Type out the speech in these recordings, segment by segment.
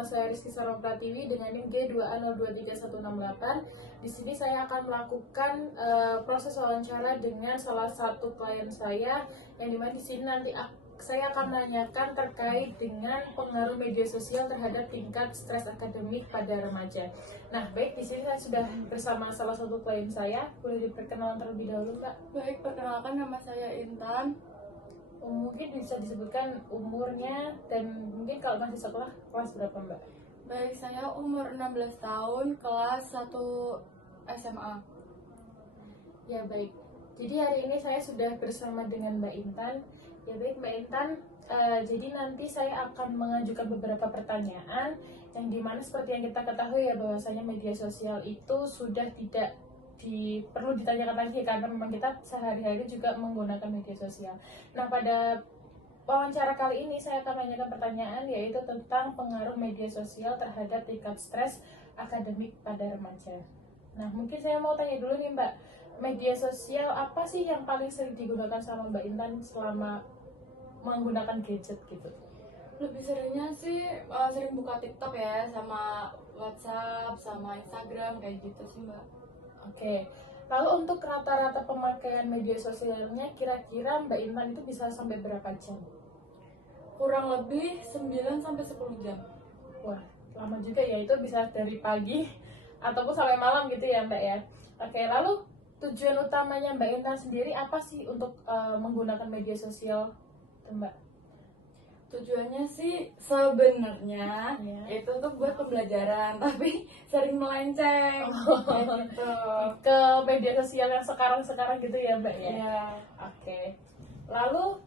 nama saya Rizky Sarwa Pratiwi dengan NIM G2A023168. Di sini saya akan melakukan proses wawancara dengan salah satu klien saya, yang dimana di sini nanti saya akan menanyakan terkait dengan pengaruh media sosial terhadap tingkat stres akademik pada remaja. Nah, baik, di sini saya sudah bersama salah satu klien saya. Boleh diperkenalkan terlebih dahulu, Mbak? Baik, perkenalkan nama saya Intan. Mungkin bisa disebutkan umurnya dan mungkin kalau masih sekolah kelas berapa, Mbak? Baik, saya umur 16 tahun, kelas 1 SMA. Ya, baik. Jadi hari ini saya sudah bersama dengan Mbak Intan. Ya, baik Mbak Intan. Jadi nanti saya akan mengajukan beberapa pertanyaan yang dimana seperti yang kita ketahui ya, bahwasanya media sosial itu sudah tidak perlu ditanyakan lagi karena memang kita sehari-hari juga menggunakan media sosial. Nah, pada wawancara kali ini saya akan menanyakan pertanyaan yaitu tentang pengaruh media sosial terhadap tingkat stres akademik pada remaja. Nah, mungkin saya mau tanya dulu nih Mbak, media sosial apa sih yang paling sering digunakan sama Mbak Intan selama menggunakan gadget gitu? Lebih seringnya sih sering buka TikTok ya, sama WhatsApp, sama Instagram, kayak gitu sih Mbak. Oke, lalu untuk rata-rata pemakaian media sosialnya kira-kira Mbak Intan itu bisa sampai berapa jam? Kurang lebih 9 sampai 10 jam. Wah, lama juga ya, itu bisa dari pagi ataupun sampai malam gitu ya Mbak ya. Oke, lalu tujuan utamanya Mbak Intan sendiri apa sih untuk menggunakan media sosial tuh, Mbak? Tujuannya sih sebenarnya Ya. itu tuh buat pembelajaran, tapi sering melenceng kayak gitu. Ke media sosial yang sekarang-sekarang gitu ya Mbak ya? Iya. Oke. Lalu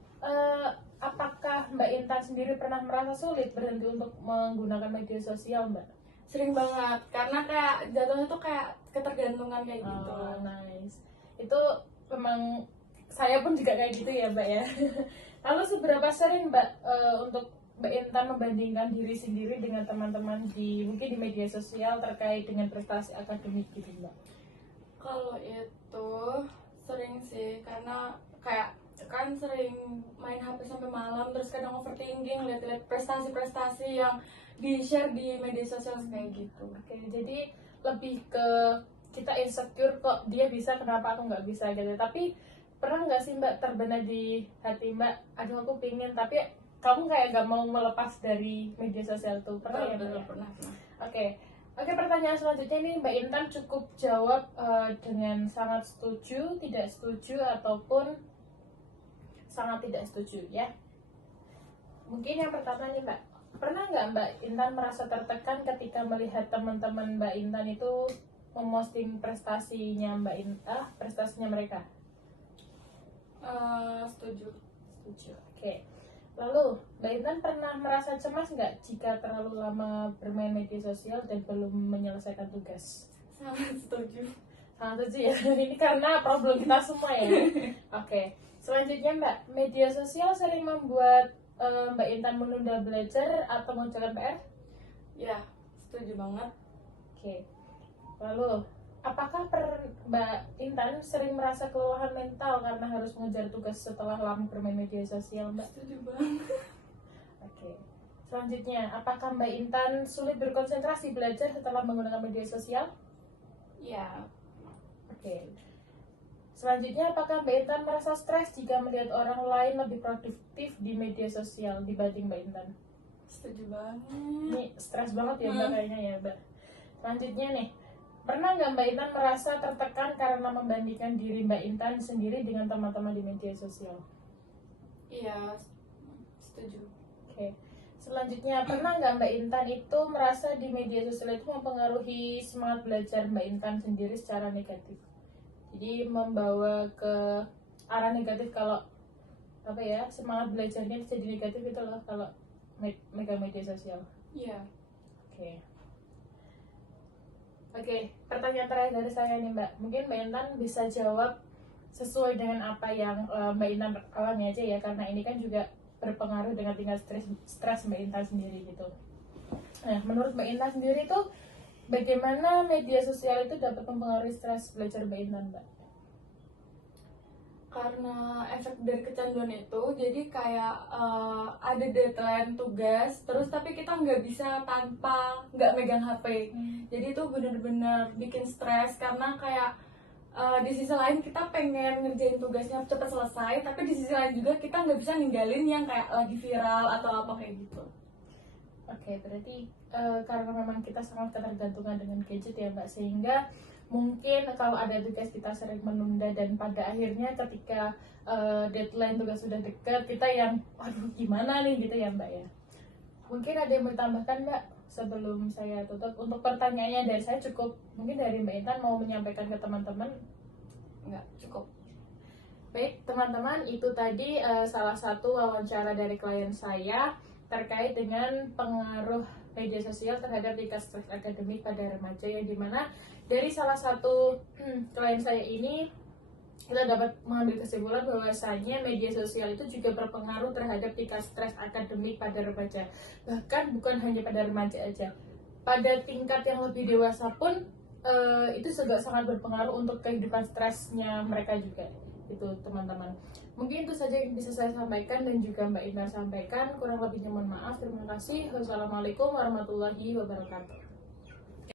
apakah Mbak Intan sendiri pernah merasa sulit berhenti untuk menggunakan media sosial, Mbak? Sering banget, karena kayak jatuhnya tuh kayak ketergantungan kayak gitu. Oh, nice. Itu memang saya pun juga kayak gitu ya, Mbak ya. Lalu seberapa sering Mbak untuk Mbak Intan membandingkan diri sendiri dengan teman-teman mungkin di media sosial terkait dengan prestasi akademik gitu, Mbak? Kalau itu sering sih, karena kayak kan sering main HP sampai malam, terus kadang overthinking, lihat-lihat prestasi-prestasi yang di-share di media sosial kayak gitu. Oke, jadi lebih ke kita insecure kok dia bisa, kenapa aku nggak bisa gitu. Tapi pernah nggak sih Mbak terbenak di hati Mbak, aduh aku pingin tapi kamu kayak nggak mau melepas dari media sosial tuh? Pernah ya Mbak ya? Pernah. Oke, pertanyaan selanjutnya ini Mbak Intan cukup jawab dengan sangat setuju, tidak setuju, ataupun sangat tidak setuju ya. Mungkin yang pertama nih Mbak, pernah nggak Mbak Intan merasa tertekan ketika melihat teman-teman Mbak Intan itu memposting prestasinya prestasinya mereka? Setuju. Setuju. Oke. Lalu Mbak Intan pernah merasa cemas nggak jika terlalu lama bermain media sosial dan belum menyelesaikan tugas? Sangat setuju. Sangat setuju ya. Ini karena problem kita semua ya. Oke. Selanjutnya Mbak, media sosial sering membuat Mbak Intan menunda belajar atau mengerjakan PR? Ya, setuju banget. Oke. Lalu, apakah Mbak Intan sering merasa kelelahan mental karena harus mengejar tugas setelah lama bermain media sosial, Mbak? Setuju banget. Oke. Selanjutnya, apakah Mbak Intan sulit berkonsentrasi belajar setelah menggunakan media sosial? Ya. Oke. Selanjutnya, apakah Mbak Intan merasa stres jika melihat orang lain lebih produktif di media sosial dibanding Mbak Intan? Setuju banget. Ini stres banget ya Mbak kayaknya ya Mbak. Selanjutnya nih, pernah nggak Mbak Intan merasa tertekan karena membandingkan diri Mbak Intan sendiri dengan teman-teman di media sosial? Iya, setuju. Oke. Selanjutnya, pernah nggak Mbak Intan itu merasa di media sosial itu mempengaruhi semangat belajar Mbak Intan sendiri secara negatif? Jadi membawa ke arah negatif, kalau semangat belajarnya jadi negatif itu loh kalau megang media sosial. Iya. Oke, pertanyaan terakhir dari saya nih Mbak. Mungkin Mbak Intan bisa jawab sesuai dengan apa yang Mbak Intan alami aja ya, karena ini kan juga berpengaruh dengan tingkat stres Mbak Intan sendiri gitu. Nah, menurut Mbak Intan sendiri tuh bagaimana media sosial itu dapat mempengaruhi stres belajar Mbak Intan, Mbak? Karena efek dari kecanduan itu, jadi kayak ada deadline tugas, terus tapi kita nggak bisa tanpa nggak megang HP. Jadi itu bener-bener bikin stres karena kayak di sisi lain kita pengen ngerjain tugasnya cepat selesai, tapi di sisi lain juga kita nggak bisa ninggalin yang kayak lagi viral atau apa kayak gitu. Oke, berarti karena memang kita sangat ketergantungan dengan gadget ya Mbak, sehingga mungkin kalau ada tugas kita sering menunda dan pada akhirnya ketika deadline tugas sudah dekat kita yang aduh gimana nih gitu ya Mbak ya. Mungkin ada yang mau ditambahkan Mbak sebelum saya tutup? Untuk pertanyaannya dari saya cukup, mungkin dari Mbak Intan mau menyampaikan ke teman-teman? Nggak cukup. Baik teman-teman, itu tadi salah satu wawancara dari klien saya terkait dengan pengaruh media sosial terhadap tingkat stres akademik pada remaja, yang dimana dari salah satu klien saya ini kita dapat mengambil kesimpulan bahwasanya media sosial itu juga berpengaruh terhadap tingkat stres akademik pada remaja. Bahkan bukan hanya pada remaja aja, pada tingkat yang lebih dewasa pun itu juga sangat berpengaruh untuk kehidupan stresnya mereka juga. Itu teman-teman, mungkin itu saja yang bisa saya sampaikan dan juga Mbak Intan sampaikan. Kurang lebihnya mohon maaf. Terima kasih. Wassalamualaikum warahmatullahi wabarakatuh.